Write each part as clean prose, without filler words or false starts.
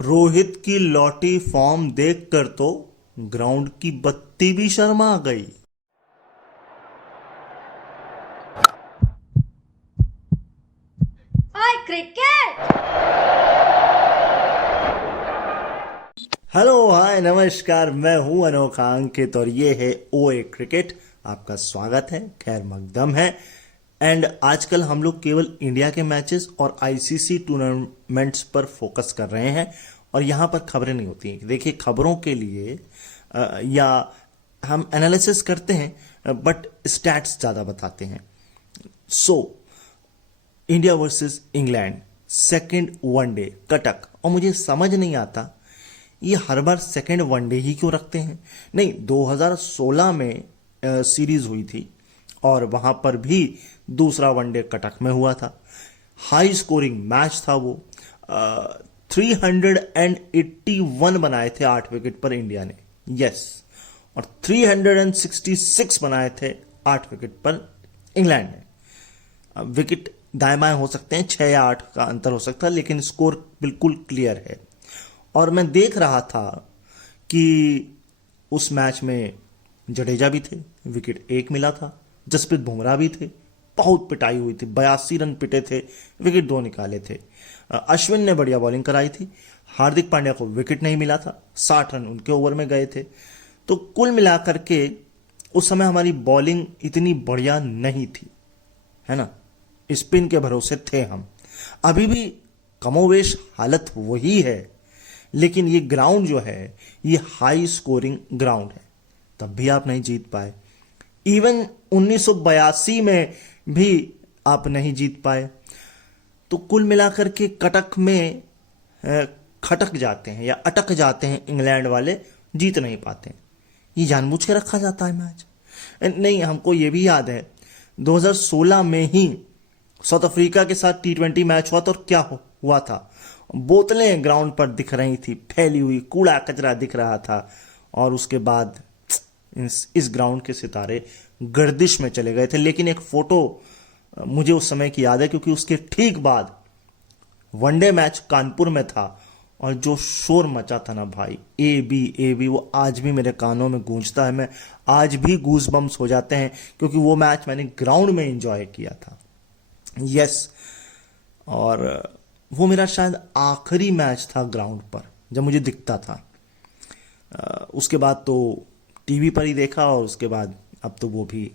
रोहित की लौटी फॉर्म देखकर तो ग्राउंड की बत्ती भी शर्मा गई। ओए क्रिकेट। हेलो, हाय, नमस्कार। मैं हूं अनोखा अंकित और ये है ओए क्रिकेट। आपका स्वागत है, खैर मकदम है। एंड आजकल हम लोग केवल इंडिया के मैचेस और आईसीसी टूर्नामेंट्स पर फोकस कर रहे हैं और यहाँ पर खबरें नहीं होती हैं। देखिए, खबरों के लिए या हम एनालिसिस करते हैं बट स्टैट्स ज़्यादा बताते हैं। So India versus England second one day Cuttack, और मुझे समझ नहीं आता ये हर बार सेकंड वनडे ही क्यों रखते हैं। नहीं, 2016 में सीरीज हुई थी और वहां पर भी दूसरा वनडे कटक में हुआ था। हाई स्कोरिंग मैच था वो। 381 बनाए थे 8 विकेट पर इंडिया ने, यस, और 366 बनाए थे 8 विकेट पर इंग्लैंड ने। विकेट दाएं बाएं हो सकते हैं, 6 या 8 का अंतर हो सकता है, लेकिन स्कोर बिल्कुल क्लियर है। और मैं देख रहा था कि उस मैच में जडेजा भी थे, विकेट एक मिला था। जसप्रीत बुमराह भी थे, बहुत पिटाई हुई थी, 82 रन पिटे थे, विकेट 2 निकाले थे। अश्विन ने बढ़िया बॉलिंग कराई थी। हार्दिक पांड्या को विकेट नहीं मिला था, 60 रन उनके ओवर में गए थे। तो कुल मिलाकर के उस समय हमारी बॉलिंग इतनी बढ़िया नहीं थी, है ना। स्पिन के भरोसे थे हम। अभी भी कमोवेश हालत वही है, लेकिन ये ग्राउंड जो है ये हाई स्कोरिंग ग्राउंड है, तब भी आप नहीं जीत पाए। इवन 1982 में भी आप नहीं जीत पाए। तो कुल मिलाकर के कटक में खटक जाते हैं या अटक जाते हैं इंग्लैंड वाले, जीत नहीं पाते। ये जानबूझ के रखा जाता है मैच। नहीं, हमको ये भी याद है 2016 में ही साउथ अफ्रीका के साथ T20 मैच हुआ था, और क्या हुआ था, बोतलें ग्राउंड पर दिख रही थी, फैली हुई कूड़ा कचरा दिख रहा था। और उसके बाद इस ग्राउंड के सितारे गर्दिश में चले गए थे। लेकिन एक फोटो मुझे उस समय की याद है, क्योंकि उसके ठीक बाद वनडे मैच कानपुर में था और जो शोर मचा था ना भाई, ए बी, वो आज भी मेरे कानों में गूंजता है। मैं आज भी गूज बम्स हो जाते हैं, क्योंकि वो मैच मैंने ग्राउंड में एंजॉय किया था, यस। और वो मेरा शायद आखिरी मैच था ग्राउंड पर जब मुझे दिखता था। उसके बाद तो टीवी पर ही देखा, और उसके बाद अब तो वो भी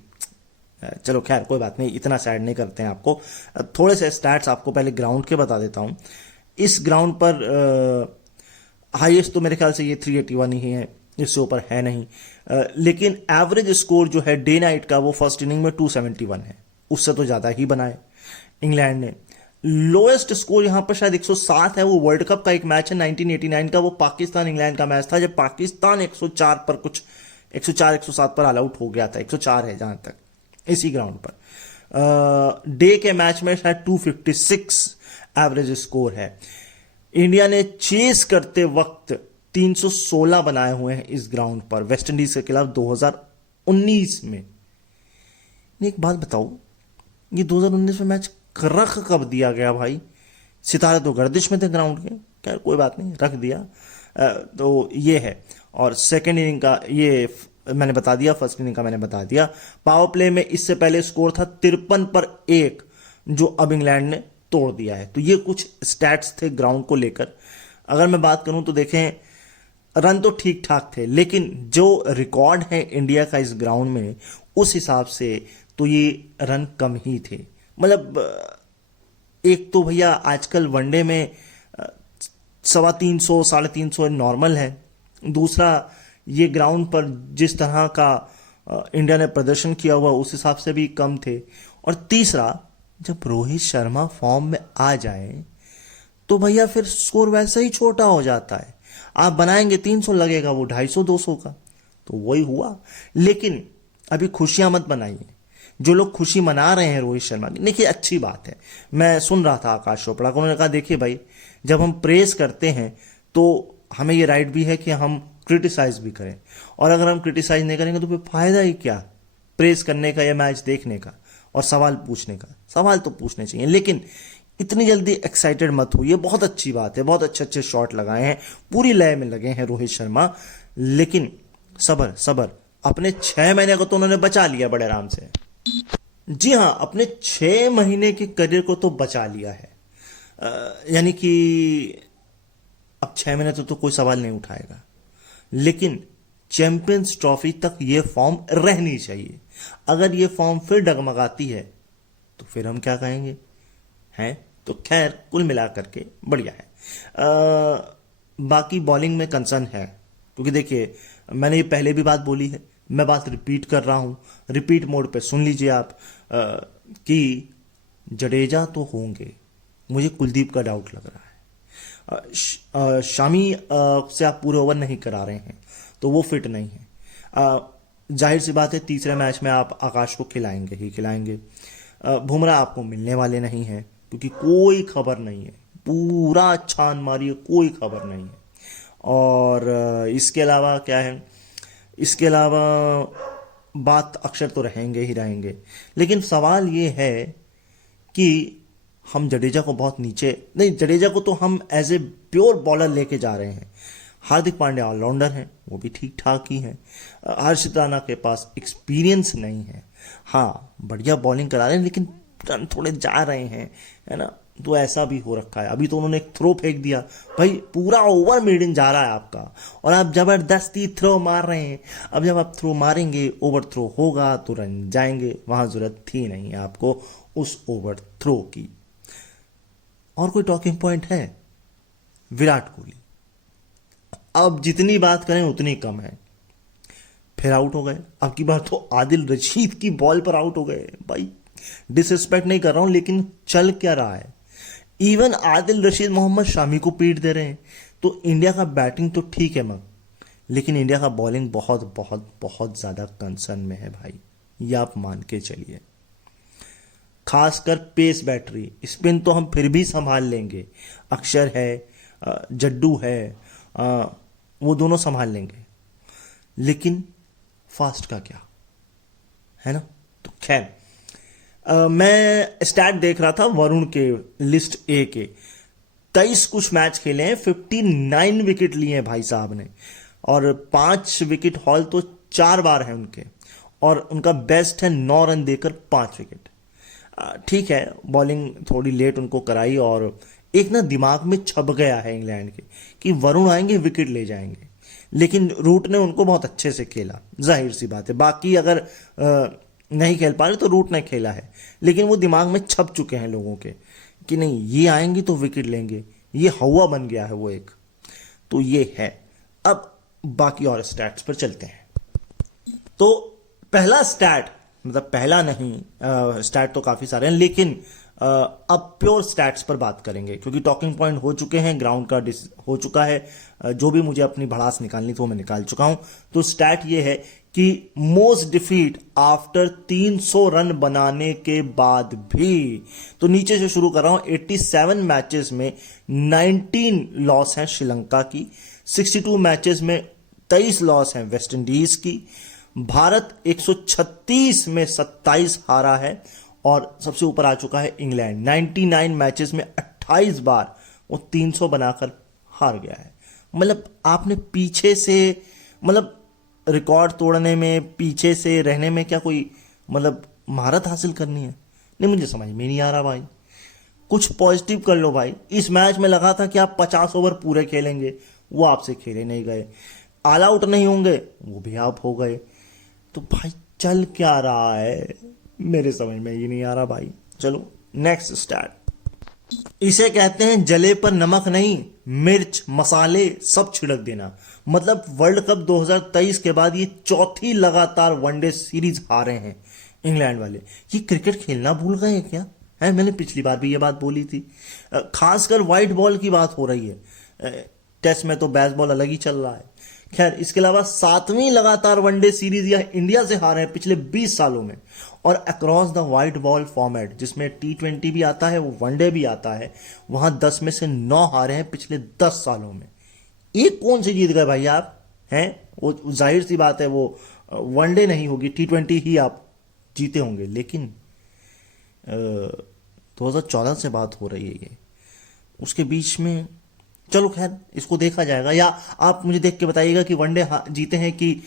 चलो खैर कोई बात नहीं, इतना सैड नहीं करते हैं आपको। थोड़े से स्टैट्स आपको पहले ग्राउंड के बता देता हूँ। इस ग्राउंड पर हाईएस्ट तो मेरे ख्याल से ये 381 ही है, इससे ऊपर है नहीं। लेकिन एवरेज स्कोर जो है डे नाइट का, वो फर्स्ट इनिंग में 271 है, उससे तो ज़्यादा ही बनाए इंग्लैंड ने। लोएस्ट स्कोर यहां पर शायद 107 है। वो वर्ल्ड कप का एक मैच है 1989 का, वो पाकिस्तान इंग्लैंड का मैच था, जब पाकिस्तान 104 पर कुछ 104 107 पर ऑल आउट हो गया था। 104 है जहां तक, इसी ग्राउंड पर। डे के मैच में शायद 256 एवरेज स्कोर है। इंडिया ने चेस करते वक्त 316 बनाए हुए हैं इस ग्राउंड पर, वेस्ट इंडीज के खिलाफ 2019 में। एक बात बताओ, ये 2019 में मैच रख कब दिया गया भाई? सितारे तो गर्दिश में थे ग्राउंड के, क्या कोई बात नहीं, रख दिया। तो ये है। और सेकेंड इनिंग का ये मैंने बता दिया, फर्स्ट इनिंग का मैंने बता दिया। पावर प्ले में इससे पहले स्कोर था 53 पर 1, जो अब इंग्लैंड ने तोड़ दिया है। तो ये कुछ स्टैट्स थे ग्राउंड को लेकर। अगर मैं बात करूं तो देखें, रन तो ठीक ठाक थे, लेकिन जो रिकॉर्ड है इंडिया का इस ग्राउंड में, उस हिसाब से तो ये रन कम ही थे। मतलब एक तो भैया आजकल वनडे में 350 350 नॉर्मल है। दूसरा, ये ग्राउंड पर जिस तरह का इंडिया ने प्रदर्शन किया हुआ, उस हिसाब से भी कम थे। और तीसरा, जब रोहित शर्मा फॉर्म में आ जाए तो भैया फिर स्कोर वैसे ही छोटा हो जाता है। आप बनाएंगे 300, लगेगा वो 250 200 का। तो वही हुआ। लेकिन अभी खुशियां मत बनाइए। जो लोग खुशी मना रहे हैं रोहित शर्मा की, देखिए अच्छी बात है। मैं सुन रहा था आकाश चोपड़ा को, उन्होंने कहा देखिए भाई, जब हम प्रेस करते हैं तो हमें ये राइट भी है कि हम क्रिटिसाइज भी करें, और अगर हम क्रिटिसाइज नहीं करेंगे तो फिर फायदा ही क्या प्रेस करने का या मैच देखने का और सवाल पूछने का। सवाल तो पूछने चाहिए, लेकिन इतनी जल्दी एक्साइटेड मत होइए, बहुत अच्छी बात है, बहुत अच्छे अच्छे शॉट लगाए हैं, पूरी लय में लगे हैं रोहित शर्मा, लेकिन सबर सबर, अपने 6 महीने को तो उन्होंने बचा लिया बड़े आराम से। जी हाँ, अपने 6 महीने के करियर को तो बचा लिया है। यानी कि अब 6 महीने तो कोई सवाल नहीं उठाएगा, लेकिन चैंपियंस ट्रॉफी तक ये फॉर्म रहनी चाहिए। अगर ये फॉर्म फिर डगमगाती है तो फिर हम क्या कहेंगे, हैं? तो खैर कुल मिलाकर के बढ़िया है। बाकी बॉलिंग में कंसर्न है, क्योंकि देखिए मैंने ये पहले भी बात बोली है, मैं बात रिपीट कर रहा हूँ, रिपीट मोड पे सुन लीजिए आप, कि जडेजा तो होंगे, मुझे कुलदीप का डाउट लग रहा है। शामी से आप पूरे ओवर नहीं करा रहे हैं तो वो फिट नहीं है। जाहिर सी बात है तीसरे मैच में आप आकाश को खिलाएंगे ही खिलाएंगे। बुमराह आपको मिलने वाले नहीं हैं, क्योंकि कोई खबर नहीं है, पूरा छान मारिए, कोई खबर नहीं है। और इसके अलावा क्या है, इसके अलावा बात अक्षर तो रहेंगे ही रहेंगे, लेकिन सवाल ये है कि हम जडेजा को बहुत नीचे नहीं, जडेजा को तो हम एज ए प्योर बॉलर लेके जा रहे हैं। हार्दिक पांड्या ऑलराउंडर हैं, वो भी ठीक ठाक ही हैं। हर्षित राणा के पास एक्सपीरियंस नहीं है, हाँ बढ़िया बॉलिंग करा रहे हैं लेकिन रन थोड़े जा रहे हैं, है ना, तो ऐसा भी हो रखा है। अभी तो उन्होंने एक थ्रो फेंक दिया, भाई पूरा ओवर मेडिन जा रहा है आपका और आप जबरदस्ती थ्रो मार रहे हैं। अब जब आप थ्रो मारेंगे, ओवर थ्रो होगा तो रन जाएंगे, वहां जरूरत थी नहीं आपको उस ओवर थ्रो की। और कोई टॉकिंग पॉइंट है? विराट कोहली, अब जितनी बात करें उतनी कम है, फिर आउट हो गए। अब की बार तो आदिल रशीद की बॉल पर आउट हो गए। भाई डिसरिस्पेक्ट नहीं कर रहा हूं, लेकिन चल क्या रहा है, इवन आदिल रशीद मोहम्मद शामी को पीट दे रहे हैं। तो इंडिया का बैटिंग तो ठीक है मगर, लेकिन इंडिया का बॉलिंग बहुत बहुत बहुत ज्यादा कंसर्न में है भाई, ये आप मान के चलिए। खासकर पेस बैटरी, स्पिन तो हम फिर भी संभाल लेंगे, अक्षर है, जड्डू है, वो दोनों संभाल लेंगे, लेकिन फास्ट का क्या, है ना। तो खैर मैं स्टैट देख रहा था वरुण के लिस्ट ए के, 23 कुछ मैच खेले हैं, 59 विकेट लिए हैं भाई साहब ने, और 5 विकेट हॉल तो 4 बार है उनके, और उनका बेस्ट है 9 रन देकर 5 विकेट। ठीक है, बॉलिंग थोड़ी लेट उनको कराई, और एक ना दिमाग में छप गया है इंग्लैंड के कि वरुण आएंगे विकेट ले जाएंगे, लेकिन रूट ने उनको बहुत अच्छे से खेला, जाहिर सी बात है। बाकी अगर नहीं खेल पा रहे तो रूट ने खेला है, लेकिन वो दिमाग में छप चुके हैं लोगों के कि नहीं ये आएंगे तो विकेट लेंगे, ये हवा बन गया है वो एक। तो ये है। अब बाकी और स्टैट्स पर चलते हैं। तो पहला स्टैट, मतलब पहला नहीं, स्टैट तो काफी सारे हैं, लेकिन अब प्योर स्टैट्स पर बात करेंगे, क्योंकि टॉकिंग पॉइंट हो चुके हैं, ग्राउंड का हो चुका है, जो भी मुझे अपनी भड़ास निकालनी थी वो मैं निकाल चुका हूं। तो स्टैट ये है कि मोस्ट डिफीट आफ्टर 300 रन बनाने के बाद भी, तो नीचे से शुरू कर रहा हूं, 87 मैचेस में 19 लॉस हैं श्रीलंका की, 62 मैचेस में 23 लॉस हैं वेस्ट इंडीज की, भारत 136 में 27 हारा है, और सबसे ऊपर आ चुका है इंग्लैंड, 99 मैचेस में 28 बार वो 300 बनाकर हार गया है। मतलब आपने पीछे से, मतलब रिकॉर्ड तोड़ने में, पीछे से रहने में क्या कोई मतलब महारत हासिल करनी है? नहीं, मुझे समझ में नहीं आ रहा भाई। कुछ पॉजिटिव कर लो भाई। इस मैच में लगा था कि आप 50 ओवर पूरे खेलेंगे, वो आपसे खेले नहीं गए, ऑल आउट नहीं होंगे, वो भी आप हो गए। तो भाई चल क्या रहा है, मेरे समझ में ये नहीं आ रहा भाई। चलो नेक्स्ट स्टार्ट। इसे कहते हैं जले पर नमक नहीं, मिर्च मसाले सब छिड़क देना। मतलब वर्ल्ड कप 2023 के बाद ये चौथी लगातार वनडे सीरीज हारे हैं इंग्लैंड वाले। ये क्रिकेट खेलना भूल गए हैं क्या? है, मैंने पिछली बार भी ये बात बोली थी। खासकर व्हाइट बॉल की बात हो रही है, टेस्ट में तो बेसबॉल अलग ही चल रहा है। खैर, इसके अलावा 7वीं लगातार वनडे सीरीज यह इंडिया से हारे हैं पिछले 20 सालों में, और across the white ball format, जिसमें T20 भी आता है, वो वनडे भी आता है, वहां 10 में से 9 हारे हैं पिछले 10 सालों में। एक कौन से जीत गए भाई आप? हैं, वो जाहिर सी बात है वो वनडे नहीं होगी, T20 ही आप जीते होंगे, लेकिन 2014 से बात हो रही है ये, उसके बीच में चलो खैर इसको देखा जाएगा। या आप मुझे देख के बताइएगा कि वनडे जीते हैं कि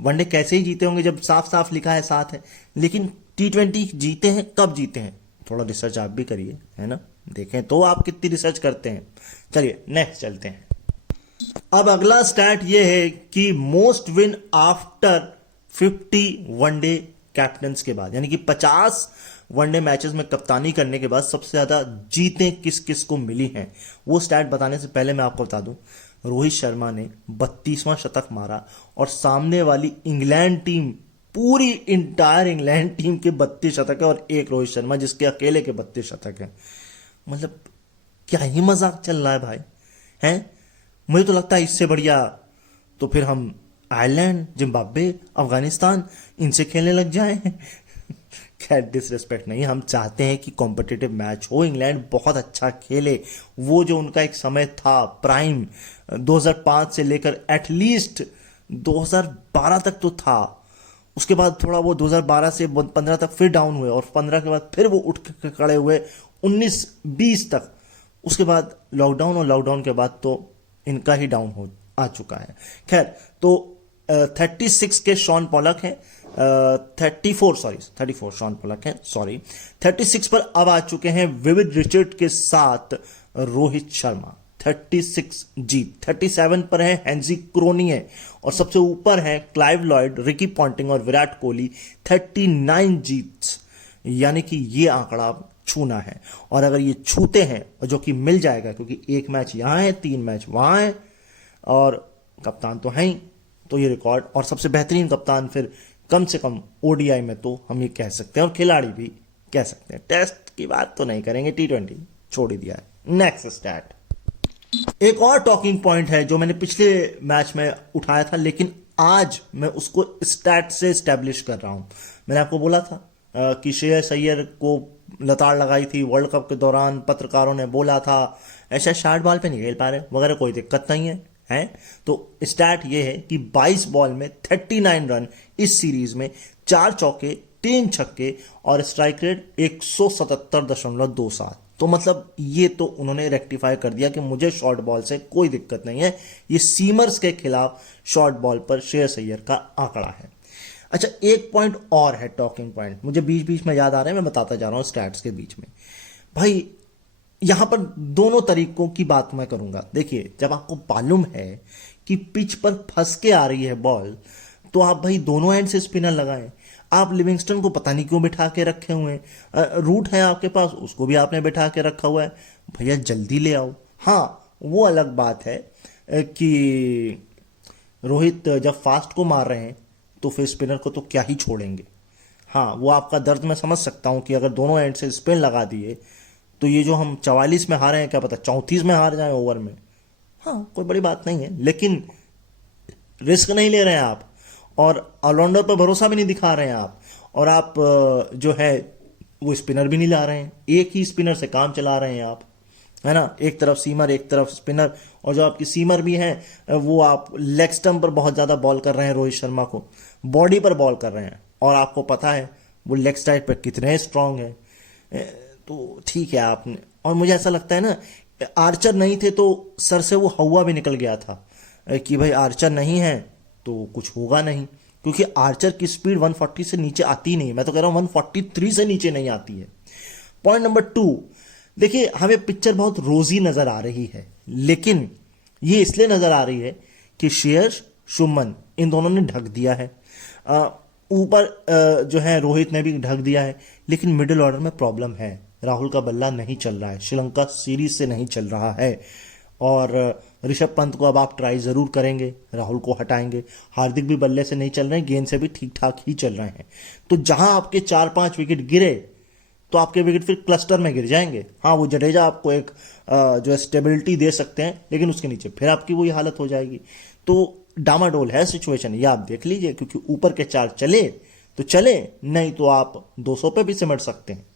वनडे कैसे ही जीते होंगे जब साफ साफ लिखा है साथ है, लेकिन T20 जीते हैं कब जीते हैं, थोड़ा रिसर्च आप भी करिए, है ना, देखें तो आप कितनी रिसर्च करते हैं। चलिए नेक्स्ट चलते हैं। अब अगला स्टैट ये है कि most win after 50 one day captains के बाद, यानी कि 50 वनडे मैचेस में कप्तानी करने के बाद सबसे ज्यादा जीतें किस किस को मिली हैं। वो स्टैट बताने से पहले मैं आपको बता दूं, रोहित शर्मा ने 32वां शतक मारा और सामने वाली इंग्लैंड टीम, पूरी इंटायर इंग्लैंड टीम के 32 शतक है और एक रोहित शर्मा जिसके अकेले के 32 शतक है। मतलब क्या ही मजाक चल रहा है भाई, हैं? मुझे तो लगता है इससे बढ़िया तो फिर हम आयरलैंड, जिम्बाब्वे, अफगानिस्तान इनसे खेलने लग जाएं। खैर डिसरिस्पेक्ट नहीं, हम चाहते हैं कि कॉम्पिटिटिव मैच हो, इंग्लैंड बहुत अच्छा खेले। वो जो उनका एक समय था प्राइम 2005 से लेकर एटलीस्ट 2012 तक तो था, उसके बाद थोड़ा वो 2012 से 15 तक फिर डाउन हुए और 15 के बाद फिर वो उठ के खड़े हुए 19-20 तक, उसके बाद लॉकडाउन और लॉकडाउन के बाद तो इनका ही डाउन हो आ चुका है। खैर तो 36 के शॉन पॉलक हैं, 34 शॉन पॉलक हैं, सॉरी 36 पर अब आ चुके हैं विविड रिचर्ड के साथ रोहित शर्मा, 36 जीत। 37 पर है हेंजी क्रोनिये और सबसे ऊपर है क्लाइव लॉयड, रिकी पॉन्टिंग और विराट कोहली, 39 जीत। यानी कि ये आंकड़ा छूना है और अगर ये छूते हैं, जो कि मिल जाएगा क्योंकि एक मैच यहां है, 3 मैच वहां है और कप्तान तो है ही, तो ये रिकॉर्ड और सबसे बेहतरीन कप्तान फिर कम से कम ओडीआई में तो हम ये कह सकते हैं और खिलाड़ी भी कह सकते हैं। टेस्ट की बात तो नहीं करेंगे, T20 छोड़ ही दिया है। नेक्स्ट स्टैट, एक और टॉकिंग पॉइंट है जो मैंने पिछले मैच में उठाया था, लेकिन आज मैं उसको स्टैट से स्टैब्लिश कर रहा हूं। मैंने आपको बोला था कि श्रेयस अय्यर को लताड़ लगाई थी वर्ल्ड कप के दौरान, पत्रकारों ने बोला था ऐसा 60 बॉल पे नहीं खेल पा रहे वगैरह, कोई दिक्कत नहीं है, हैं? तो स्टैट ये है कि 22 बॉल में 39 रन इस सीरीज में, 4 चौके 3 छक्के और स्ट्राइक रेट 177.27। तो मतलब ये तो उन्होंने रेक्टिफाई कर दिया कि मुझे शॉर्ट बॉल से कोई दिक्कत नहीं है। ये सीमर्स के खिलाफ शॉर्ट बॉल पर श्रेयस अय्यर का आंकड़ा है। अच्छा एक पॉइंट और है, टॉकिंग पॉइंट मुझे बीच बीच में याद आ रहा है, मैं बताता जा रहा हूं स्टैट्स के बीच में। भाई यहां पर दोनों तरीकों की बात मैं करूंगा। देखिए जब आपको मालूम है कि पिच पर फंस के आ रही है बॉल, तो आप भाई दोनों एंड से स्पिनर लगाएं। आप लिविंगस्टन को पता नहीं क्यों बिठा के रखे हुए हैं, रूट है आपके पास उसको भी आपने बिठा के रखा हुआ है, भैया जल्दी ले आओ। हाँ वो अलग बात है कि रोहित जब फास्ट को मार रहे हैं तो फिर स्पिनर को तो क्या ही छोड़ेंगे। हाँ वो आपका दर्द मैं समझ सकता हूं कि अगर दोनों एंड से स्पिन लगा दिए तो ये जो हम 44 में हारे हैं, क्या पता 34 में हार जाए ओवर में, हाँ कोई बड़ी बात नहीं है, लेकिन रिस्क नहीं ले रहे हैं आप और ऑलराउंडर पर भरोसा भी नहीं दिखा रहे हैं आप, और आप जो है वो स्पिनर भी नहीं ला रहे हैं, एक ही स्पिनर से काम चला रहे हैं आप, है ना, एक तरफ सीमर एक तरफ स्पिनर, और जो आपकी सीमर भी हैं वो आप लेग स्टंप पर बहुत ज़्यादा बॉल कर रहे हैं, रोहित शर्मा को बॉडी पर बॉल कर रहे हैं और आपको पता है वो लेग साइड पर कितने स्ट्रांग है। तो ठीक है आपने, और मुझे ऐसा लगता है ना आर्चर नहीं थे तो सर से वो हवा भी निकल गया था कि भाई आर्चर नहीं है तो कुछ होगा नहीं, क्योंकि आर्चर की स्पीड 140 से नीचे आती नहीं, मैं तो कह रहा हूं 143 से नीचे नहीं आती है। पॉइंट नंबर 2, देखिए हमें पिक्चर बहुत रोजी नजर आ रही है, लेकिन ये इसलिए नजर आ रही है कि श्रेयस, शुभमन इन दोनों ने ढक दिया है, ऊपर जो है रोहित ने भी ढक दिया है, लेकिन मिडिल ऑर्डर में प्रॉब्लम है। राहुल का बल्ला नहीं चल रहा है, श्रीलंका सीरीज से नहीं चल रहा है, और ऋषभ पंत को अब आप ट्राई जरूर करेंगे, राहुल को हटाएंगे, हार्दिक भी बल्ले से नहीं चल रहे हैं, गेंद से भी ठीक ठाक ही चल रहे हैं, तो जहां आपके 4-5 विकेट गिरे तो आपके विकेट फिर क्लस्टर में गिर जाएंगे। हाँ वो जडेजा आपको एक जो है स्टेबिलिटी दे सकते हैं, लेकिन उसके नीचे फिर आपकी वही हालत हो जाएगी। तो डामाडोल है सिचुएशन, ये आप देख लीजिए, क्योंकि ऊपर के 4 चले तो चले, नहीं तो आप 200 पे भी सिमट सकते हैं।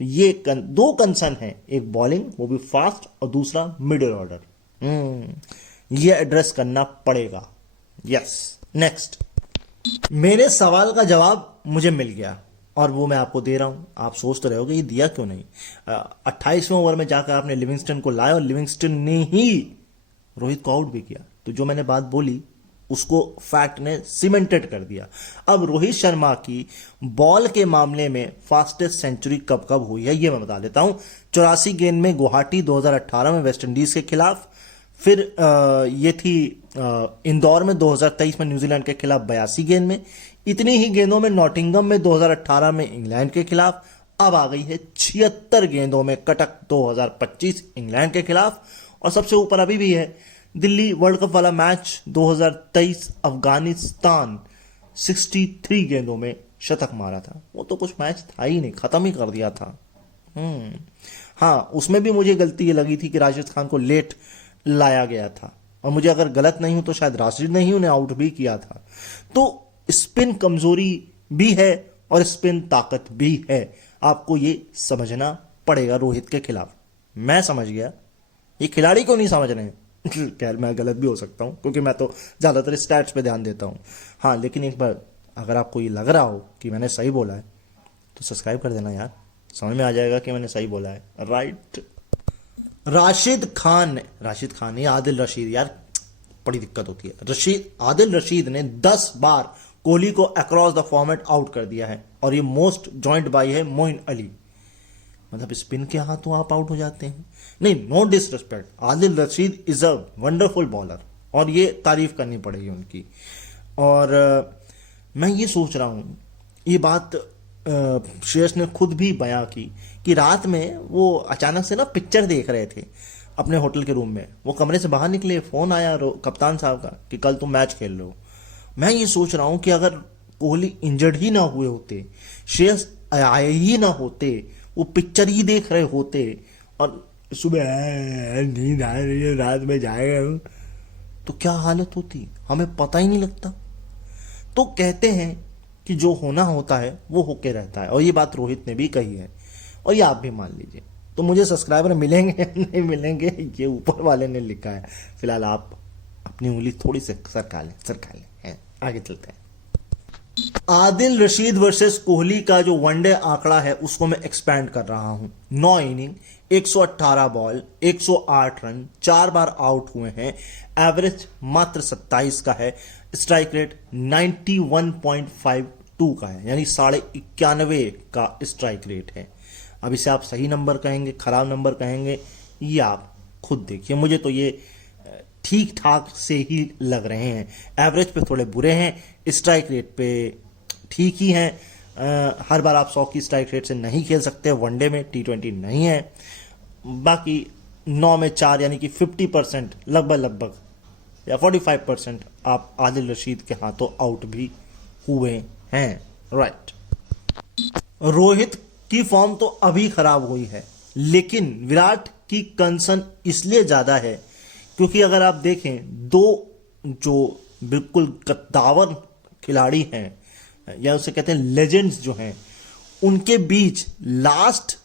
तो ये 2 कंसर्न है, एक बॉलिंग वो भी फास्ट और दूसरा मिडिल ऑर्डर, ये एड्रेस करना पड़ेगा। यस नेक्स्ट, मेरे सवाल का जवाब मुझे मिल गया, और वो मैं आपको दे रहा हूं। आप सोच तो रहे होगे ये दिया क्यों नहीं। 28वें ओवर में जाकर आपने लिविंगस्टन को लाया और लिविंगस्टन ने ही रोहित को आउट भी किया। तो जो मैंने बात बोली उसको फैक्ट ने सीमेंटेड कर दिया। अब रोहित शर्मा की बॉल के मामले में फास्टेस्ट सेंचुरी कब कब हुई है ये मैं बता देता हूं। 84 गेंद में गुवाहाटी 2018 में वेस्ट इंडीज के खिलाफ, फिर ये थी इंदौर में 2023 में न्यूजीलैंड के खिलाफ 82 गेंद में, इतनी ही गेंदों में नॉटिंगम में 2018 में इंग्लैंड के खिलाफ, अब आ गई है 76 गेंदों में कटक 2025 इंग्लैंड के खिलाफ, और सबसे ऊपर अभी भी है दिल्ली वर्ल्ड कप वाला मैच 2023 अफगानिस्तान, 63 गेंदों में शतक मारा था। वो तो कुछ मैच था ही नहीं, खत्म ही कर दिया था। हाँ, उसमें भी मुझे गलती ये लगी थी कि राशिद खान को लेट लाया गया था, और मुझे अगर गलत नहीं हूं तो शायद राशिद ने ही उन्हें आउट भी किया था। तो स्पिन कमजोरी भी है और स्पिन ताकत भी है, आपको ये समझना पड़ेगा रोहित के खिलाफ। मैं समझ गया, ये खिलाड़ी को नहीं समझ रहे हैं। खैर मैं गलत भी हो सकता हूं क्योंकि मैं तो ज्यादातर स्टैट्स पे ध्यान देता हूं। हाँ, लेकिन एक बार अगर आपको ये लग रहा हो कि मैंने सही बोला है तो सब्सक्राइब कर देना यार, समझ में आ जाएगा कि मैंने सही बोला है। राइट। राशिद खान नहीं, आदिल रशीद, यार बड़ी दिक्कत होती है। आदिल रशीद ने 10 बार कोहली को अक्रॉस द फॉर्मेट आउट कर दिया है, और ये मोस्ट जॉइंट बाई है मोइन अली। मतलब स्पिन के हाथों आप आउट हो जाते हैं। नहीं, no disrespect, Adil Rashid is a wonderful bowler और ये तारीफ करनी पड़ेगी उनकी। और मैं ये सोच रहा हूं, ये बात श्रेयस ने खुद भी बयां की कि रात में वो अचानक से ना पिक्चर देख रहे थे अपने होटल के रूम में। वो कमरे से बाहर निकले, फोन आया कप्तान साहब का कि कल तुम मैच खेल लो। मैं ये सोच रहा हूं कि अगर कोहली इंजर्ड ही ना हुए होते, श्रेयस आए ही ना होते, वो पिक्चर ही देख रहे होते और सुबह नींद आ रही है, रात में जाएगा, तो क्या हालत होती, हमें पता ही नहीं लगता। तो कहते हैं कि जो होना होता है वो होके रहता है, और ये बात रोहित ने भी कही है और ये आप भी मान लीजिए। तो मुझे सब्सक्राइबर मिलेंगे या नहीं मिलेंगे ये ऊपर वाले ने लिखा है। फिलहाल आप अपनी उंगली थोड़ी सी सरका लें। आगे चलते हैं। आदिल रशीद वर्सेस कोहली का जो वनडे आंकड़ा है उसको मैं एक्सपैंड कर रहा हूं। 9 इनिंग, 118 बॉल, 108 रन, 4 बार आउट हुए हैं, एवरेज मात्र 27 का है, स्ट्राइक रेट 91.52 का है, यानी 91.5 का स्ट्राइक रेट है। अब इसे आप सही नंबर कहेंगे, खराब नंबर कहेंगे, ये आप खुद देखिए। मुझे तो ये ठीक ठाक से ही लग रहे हैं। एवरेज पे थोड़े बुरे हैं, स्ट्राइक रेट पे ठीक ही हैं। हर बार आप 100 की स्ट्राइक रेट से नहीं खेल सकते वनडे में, T20 नहीं है। बाकी 9 में 4 यानी कि 50% लगभग या 45% आप आदिल रशीद के हाथों आउट भी हुए हैं। राइट। रोहित की फॉर्म तो अभी खराब हुई है, लेकिन विराट की कंसर्न इसलिए ज्यादा है क्योंकि अगर आप देखें, दो जो बिल्कुल कद्दावर खिलाड़ी हैं या उसे कहते हैं लेजेंड्स जो हैं, उनके बीच लास्ट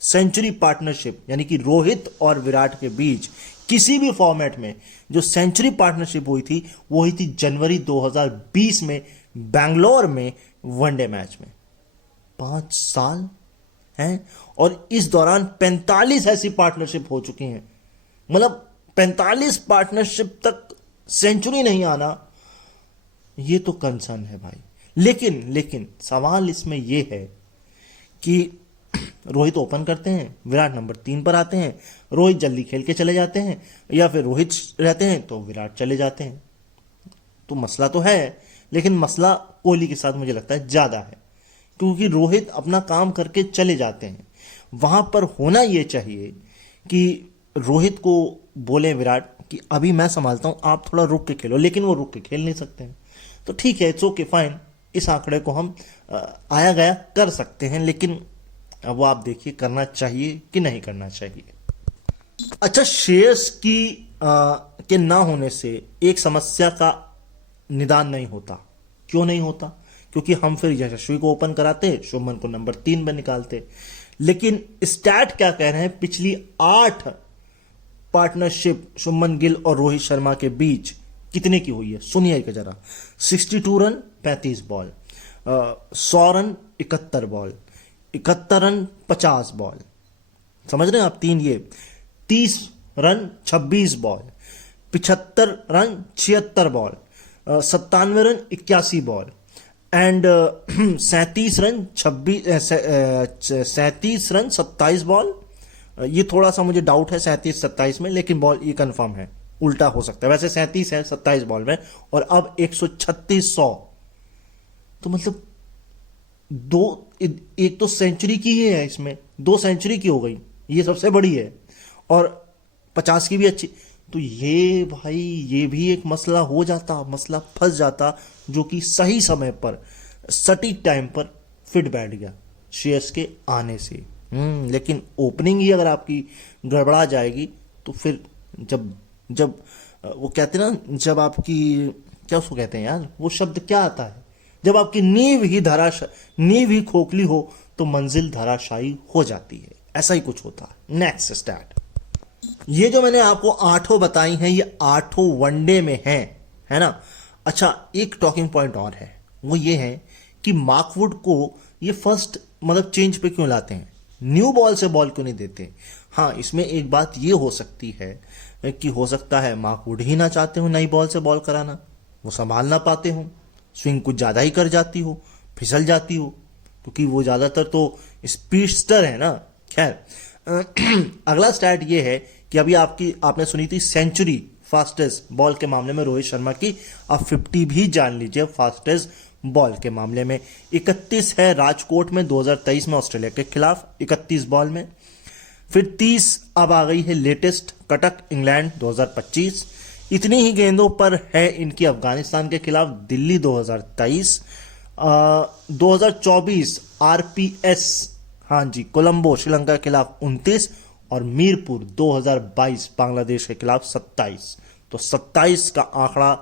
सेंचुरी पार्टनरशिप यानी कि रोहित और विराट के बीच किसी भी फॉर्मेट में जो सेंचुरी पार्टनरशिप हुई थी वो हुई थी जनवरी 2020 में बैंगलोर में वनडे मैच में। 5 साल हैं, और इस दौरान 45 ऐसी पार्टनरशिप हो चुकी हैं। मतलब 45 पार्टनरशिप तक सेंचुरी नहीं आना, ये तो कंसर्न है भाई। लेकिन सवाल इसमें यह है कि रोहित ओपन करते हैं, विराट नंबर 3 पर आते हैं, रोहित जल्दी खेल के चले जाते हैं, या फिर रोहित रहते हैं तो विराट चले जाते हैं। तो मसला तो है, लेकिन मसला कोहली के साथ मुझे लगता है ज्यादा है, क्योंकि रोहित अपना काम करके चले जाते हैं। वहां पर होना यह चाहिए कि रोहित को बोले विराट कि अभी मैं संभालता हूं, आप थोड़ा रुक के खेलो, लेकिन वो रुक के खेल नहीं सकते हैं। तो ठीक है, इट्स ओके, फाइन, इस आंकड़े को हम आया गया कर सकते हैं, लेकिन अब वो आप देखिए करना चाहिए कि नहीं करना चाहिए। अच्छा, श्रेयस के ना होने से एक समस्या का निदान नहीं होता। क्यों नहीं होता? क्योंकि हम फिर यशस्वी को ओपन कराते, शुभमन को नंबर 3 पर निकालते। लेकिन स्टैट क्या कह रहे हैं, पिछली 8 पार्टनरशिप शुभमन गिल और रोहित शर्मा के बीच कितने की हुई है सुनिए जरा। 62 run 35 ball, 100 run 71 ball, 71 run 50 ball, समझ रहे हैं आप, तीन ये, 30 run 26 ball, 75 run 76 ball, 97 run 81 ball and 37 run 27 ball. ये थोड़ा सा मुझे डाउट है 37-27 में, लेकिन बॉल ये कंफर्म है, उल्टा हो सकता है, वैसे 37 है 27 बॉल में। और अब 136 100, तो मतलब एक तो सेंचुरी की ही है, इसमें 2 सेंचुरी की हो गई, ये सबसे बड़ी है, और 50 की भी अच्छी। तो ये भाई ये भी एक मसला हो जाता, मसला फंस जाता, जो कि सही समय पर सटीक टाइम पर फिट बैठ गया श्रेयस के आने से। लेकिन ओपनिंग ही अगर आपकी गड़बड़ा जाएगी तो फिर जब जब वो कहते हैं ना, जब आपकी क्या उसको कहते हैं यार, वो शब्द क्या आता है, जब आपकी नींव ही खोखली हो तो मंजिल धराशायी हो जाती है, ऐसा ही कुछ होता है। नेक्स्ट स्टैट, ये जो मैंने आपको 8 बताई हैं, ये 8 वनडे में है ना। अच्छा, एक टॉकिंग पॉइंट और है, वो ये है कि मार्कवुड को ये फर्स्ट मतलब चेंज पे क्यों लाते हैं, न्यू बॉल से बॉल क्यों नहीं देते। हाँ, इसमें एक बात ये हो सकती है कि हो सकता है मार्कवुड ही ना चाहते हो नई बॉल से बॉल कराना, वो संभाल ना पाते हो, स्विंग कुछ ज़्यादा ही कर जाती हो, फिसल जाती हो, क्योंकि वो ज़्यादातर तो स्पीडस्टर है ना। खैर, अगला स्टैट ये है कि अभी आपने सुनी थी सेंचुरी फास्टेस्ट बॉल के मामले में रोहित शर्मा की, अब 50 भी जान लीजिए फास्टेस्ट बॉल के मामले में। 31 है राजकोट में 2023 में ऑस्ट्रेलिया के खिलाफ 31 बॉल में। फिर 30 अब आ गई है लेटेस्ट कटक इंग्लैंड 2025। इतनी ही गेंदों पर है इनकी अफगानिस्तान के खिलाफ दिल्ली 2023। 2024 आरपीएस, हाँ जी, कोलंबो श्रीलंका के खिलाफ 29 और मीरपुर 2022 बांग्लादेश के खिलाफ 27। तो 27 का आंकड़ा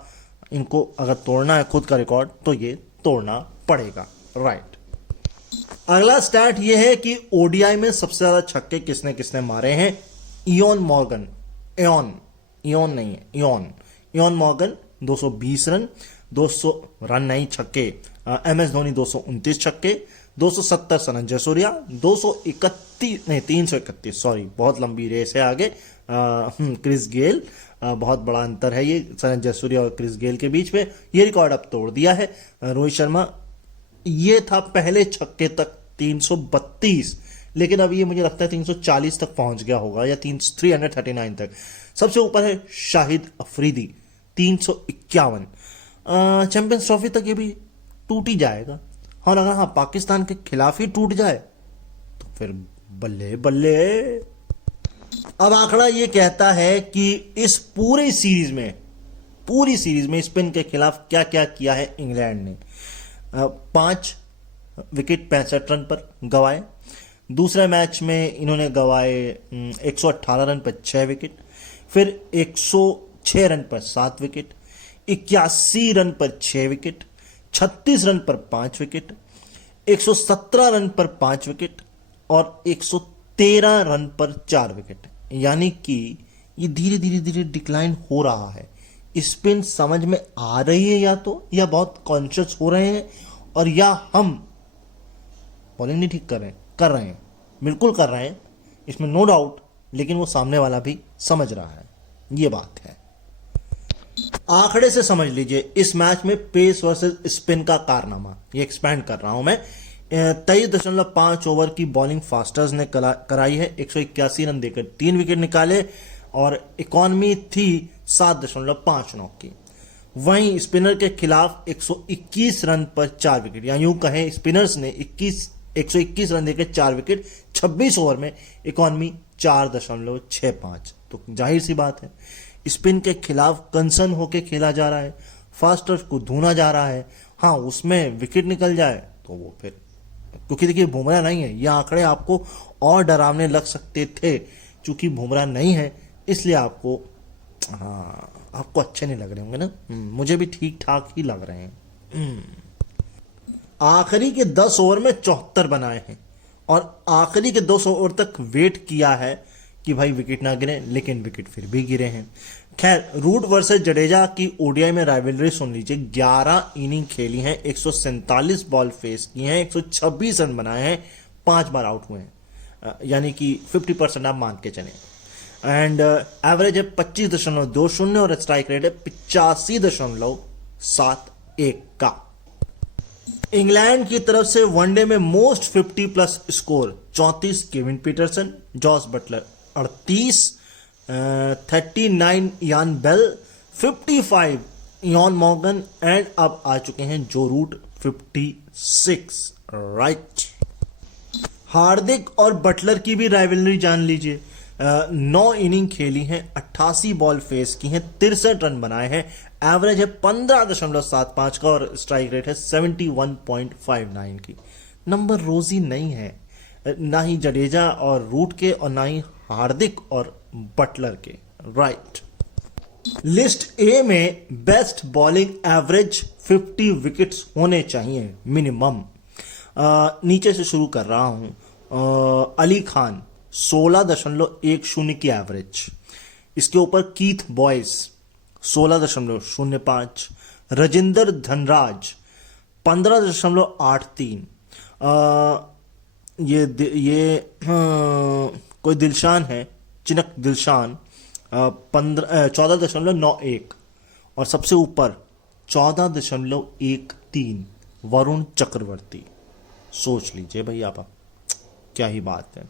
इनको अगर तोड़ना है खुद का रिकॉर्ड तो ये तोड़ना पड़ेगा, राइट। अगला स्टैट ये है कि ओडीआई में सबसे ज्यादा छक्के किसने किसने मारे हैं। इयोन मॉर्गन 220 रन, 200 रन नहीं छक्के, एमएस धोनी 229 छक्के, 270 संजय सूर्या, 331 सॉरी, बहुत लंबी रेस है आगे। क्रिस गेल, बहुत बड़ा अंतर है ये संजय सूर्या और क्रिस गेल के बीच में, ये रिकॉर्ड अब तोड़ दिया है रोहित शर्मा। ये था पहले छक्के तक 332, लेकिन अब ये मुझे लगता है 340 तक पहुंच गया होगा, या 339 तक। सबसे ऊपर है शाहिद अफरीदी 351। चैंपियंस ट्रॉफी तक ये भी टूट ही जाएगा, और अगर हाँ पाकिस्तान के खिलाफ ही टूट जाए तो फिर बल्ले बल्ले। अब आंकड़ा ये कहता है कि इस पूरी सीरीज में स्पिन के खिलाफ क्या क्या किया है इंग्लैंड ने। 5 विकेट 65 रन पर गवाए। दूसरे मैच में इन्होंने गवाए 118 रन पर 6 विकेट, फिर 106 रन पर 7 विकेट, 81 रन पर 6 विकेट, 36 रन पर 5 विकेट, 117 रन पर 5 विकेट और 113 रन पर 4 विकेट। यानी कि ये धीरे धीरे डिक्लाइन हो रहा है। स्पिन समझ में आ रही है या बहुत कॉन्शियस हो रहे हैं, और या हम बॉलिंग नहीं ठीक कर रहे हैं, बिल्कुल कर रहे हैं, इसमें नो डाउट, लेकिन वो सामने वाला भी समझ रहा है, ये बात है। आंकड़े से समझ लीजिए इस मैच में पेस वर्सेस स्पिन का कारनामा, ये एक्सपैंड कर रहा हूं मैं। 23.5 ओवर की बॉलिंग फास्टर्स ने कराई है, 181 रन देकर 3 विकेट निकाले, और इकॉनमी थी 7.59 की। वहीं स्पिनर के खिलाफ 121 रन पर 4 विकेट, या यूं कहें स्पिनर्स ने 121 रन देकर 4 विकेट, 26 ओवर में इकॉनमी 4.65। तो जाहिर सी बात है स्पिन के खिलाफ कंसर्न होके खेला जा रहा है, फास्टर्स को धुना जा रहा है। हाँ, उसमें विकेट निकल जाए तो वो फिर, क्योंकि देखिए बुमराह नहीं है, ये आंकड़े आपको और डरावने लग सकते थे, क्योंकि बुमराह नहीं है इसलिए आपको अच्छे नहीं लग रहे होंगे ना। मुझे भी ठीक ठाक ही लग रहे हैं। आखिरी के 10 ओवर में 74 बनाए हैं, और आखिरी के 200 ओवर तक वेट किया है कि भाई विकेट ना गिरे, लेकिन विकेट फिर भी गिरे हैं। खैर, रूट वर्सेस जडेजा की ओडीआई में राइवलरी सुन लीजिए। 11 इनिंग खेली हैं, 147 बॉल फेस की हैं, 126 रन बनाए हैं, 5 बार आउट हुए हैं, यानी कि 50% आप मान के चलें। एंड एवरेज है 25.20 और स्ट्राइक रेट है 85.71 का। इंग्लैंड की तरफ से वनडे में most 50 plus score 34 Kevin Pietersen, Jos Buttler 38, 39 Ian Bell, 55 Eoin Morgan and अब आ चुके हैं जो रूट 56, राइट। हार्दिक और बटलर की भी राइवलरी जान लीजिए। 9 इनिंग खेली हैं, 88 बॉल फेस की हैं, 63 रन बनाए हैं, एवरेज है 15.75 का और स्ट्राइक रेट है 71.59 की। नंबर रोजी नहीं है, ना ही जडेजा और रूट के और ना ही हार्दिक और बटलर के, राइट। लिस्ट ए में बेस्ट बॉलिंग एवरेज 50 विकेट्स होने चाहिए मिनिमम। नीचे से शुरू कर रहा हूं। अली खान 16.10 की एवरेज। इसके ऊपर कीथ बॉयस 16.05, रजिंदर धनराज 15.83, कोई दिलशान है, चिनक दिलशान 14.91 और सबसे ऊपर 14.13 वरुण चक्रवर्ती। सोच लीजिए भाई आप, क्या ही बात है।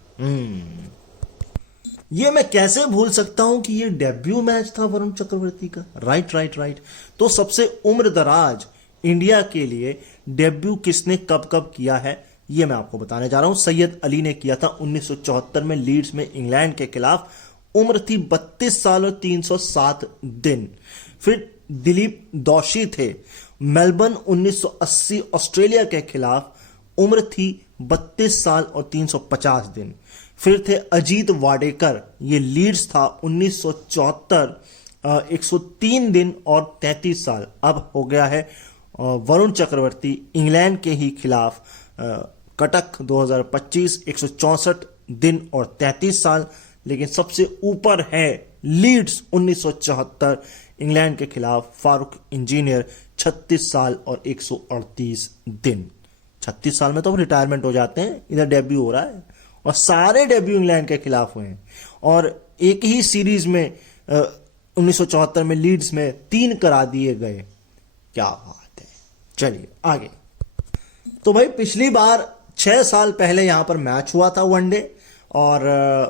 ये मैं कैसे भूल सकता हूं कि ये डेब्यू मैच था वरुण चक्रवर्ती का, राइट। तो सबसे उम्र दराज इंडिया के लिए डेब्यू किसने कब कब किया है ये मैं आपको बताने जा रहा हूं। सैयद अली ने किया था 1974 में लीड्स में इंग्लैंड के खिलाफ, उम्र थी 32 साल और 307 दिन। फिर दिलीप दोशी थे मेलबर्न 1980 ऑस्ट्रेलिया के खिलाफ, उम्र थी 32 साल और 350 दिन। फिर थे अजीत वाडेकर, ये लीड्स था 1974, 103 दिन और 33 साल। अब हो गया है वरुण चक्रवर्ती इंग्लैंड के ही खिलाफ, कटक 2025, 164 दिन और 33 साल। लेकिन सबसे ऊपर है लीड्स 1974 इंग्लैंड के खिलाफ, फारूक इंजीनियर 36 साल और 138 दिन। 36 साल में तो रिटायरमेंट हो जाते हैं, इधर डेब्यू हो रहा है और सारे डेब्यू इंग्लैंड के खिलाफ हुए हैं। और एक ही सीरीज में 1974 में लीड्स में 3 करा दिए गए। क्या बात है। चलिए आगे। तो भाई पिछली बार 6 साल पहले यहां पर मैच हुआ था वनडे, और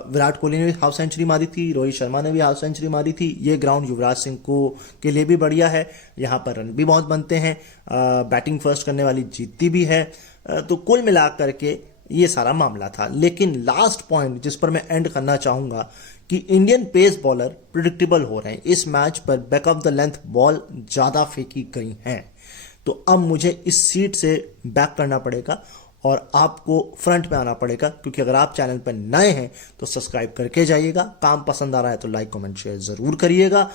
विराट कोहली ने भी हाफ सेंचुरी मारी थी, रोहित शर्मा ने भी हाफ सेंचुरी मारी थी। ये ग्राउंड युवराज सिंह को के लिए भी बढ़िया है, यहाँ पर रन भी बहुत बनते हैं, बैटिंग फर्स्ट करने वाली जीतती भी है। तो कुल मिलाकर के ये सारा मामला था। लेकिन लास्ट पॉइंट जिस पर मैं एंड करना चाहूंगा कि इंडियन पेस बॉलर प्रिडिक्टेबल हो रहे हैं। इस मैच पर back of the length ball ज्यादा फेंकी गई हैं, तो अब मुझे इस सीट से बैक करना पड़ेगा और आपको फ्रंट पे आना पड़ेगा। क्योंकि अगर आप चैनल पर नए हैं तो सब्सक्राइब करके जाइएगा, काम पसंद आ रहा है तो लाइक कमेंट शेयर जरूर करिएगा।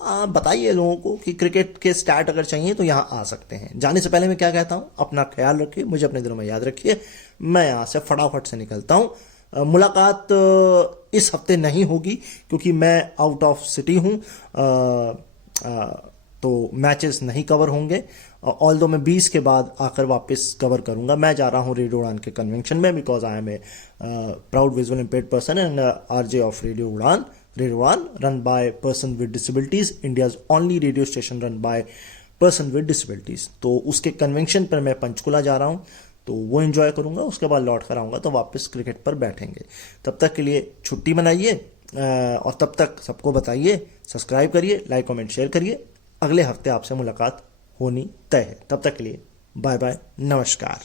बताइए लोगों को कि क्रिकेट के स्टैट अगर चाहिए तो यहाँ आ सकते हैं। जाने से पहले मैं क्या कहता हूँ, अपना ख्याल रखिए, मुझे अपने दिलों में याद रखिए। मैं यहाँ से फटाफट से निकलता हूँ। मुलाकात इस हफ्ते नहीं होगी क्योंकि मैं आउट ऑफ सिटी हूँ, तो मैचेस नहीं कवर होंगे। ऑल्दो मैं 20 के बाद आकर वापस कवर करूंगा। मैं जा रहा हूं रेडियो उड़ान के कन्वेंशन में, because I am a proud visual impaired person and RJ of radio Udaan run by person with disabilities, India's only radio station run by person with disabilities. तो उसके कन्वेंशन पर मैं पंचकुला जा रहा हूं, तो वो एंजॉय करूंगा। उसके बाद लौट कर आऊंगा तो वापस क्रिकेट पर बैठेंगे। तब तक के लिए छुट्टी मनाइए और तब तक सबको बताइए, सब्सक्राइब करिए, लाइक कमेंट शेयर करिए। अगले हफ्ते आपसे मुलाकात होनी तय है। तब तक के लिए बाय बाय, नमस्कार।